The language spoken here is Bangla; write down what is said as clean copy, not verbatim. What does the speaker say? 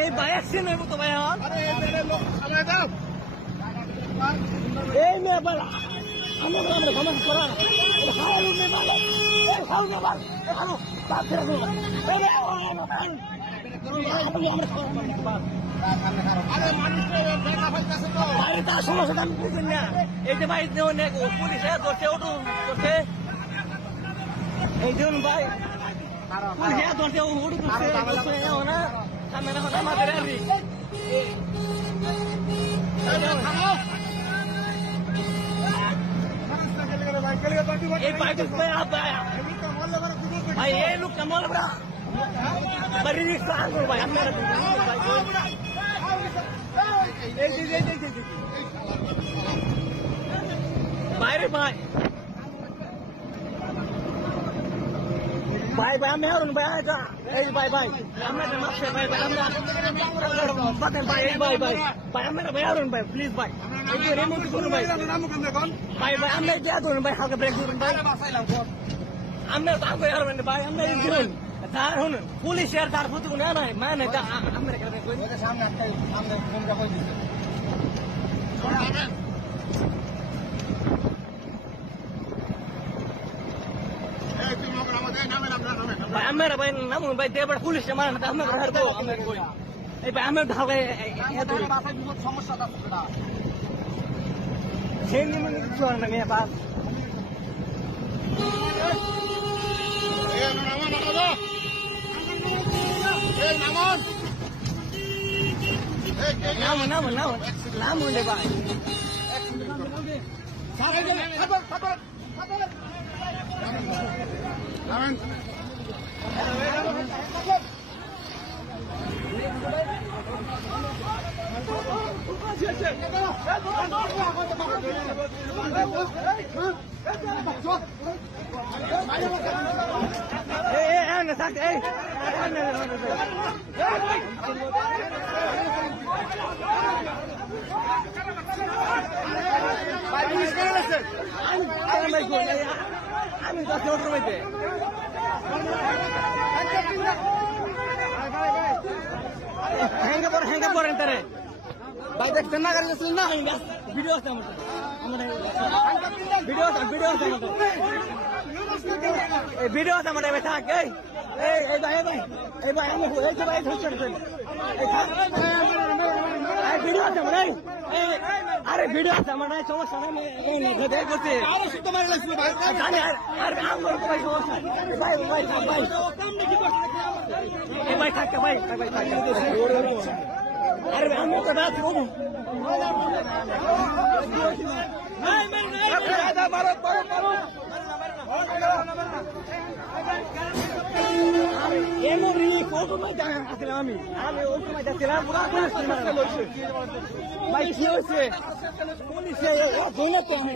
এই ভাই অ্যাক্সিডেন্ট হইব তো ভাই আমার এই মেয়ে বল আমরা সমাজ করা হালু মে বল হালু মে বল হালু বাদ করে দাও আরে তা সমস্যা আমি বুঝিনি না এই যে ভাই পুলিশে ধরছে ওটু করছে এই দেখুন ভাই পুলিশে ধরছে ওটু করছে না ক্যামেরা হঠাৎ মাথায় রাখি এই বাইক ভাই এই লোক কেমন বড় बड़ी रिक्शा आगो भाई हमारा भाई रे भाई भाई भाई हमें और भाई आजा ए भाई भाई हमें तो माफ भाई भाई हमें पता भाई भाई भाई भाई हमें भाई और भाई प्लीज भाई ये रिमोट करो भाई भाई भाई हमें क्या दो भाई हल्का ब्रेक दो भाई हमें तो आगो यार भाई हमें जोन তার শুনুন পুলিশের তার প্রতি কোনো নাই মানে আমরা সামনে ভাই আমরা ভাই নামুন ভাই দেবার পুলিশ মানে আমরা হারবো আমরা কই এই ভাই আমরা ঢাকায় সমস্যা সেই নিয়ে কিছু না মেয়ে বাস namun deh pak انا ساكت ايه আমি তো চোর রয়েছে হ্যাঙ্গা করেন তারে ভাই দেখছেন না গাড়ি যাচ্ছিলেন না ভিডিও আছে আমাদের ভিডিও আছে ভিডিও আছে আমাদের থাক এই ভাই আমি এই তো ভাই ধরছেন ভিডিও আছে আমার আরে ভিডিও আছে আমার নাই সমস্যা নেই করছে জানি আর আমার ভাই সমস্যা ভাই ভাই থাকতে ভাই আরে আমি তো রাত করবো এমনি কত যাচ্ছিলাম আমি ওই সময় যাচ্ছিলাম ভাই কি হয়েছে পুলিশে আমি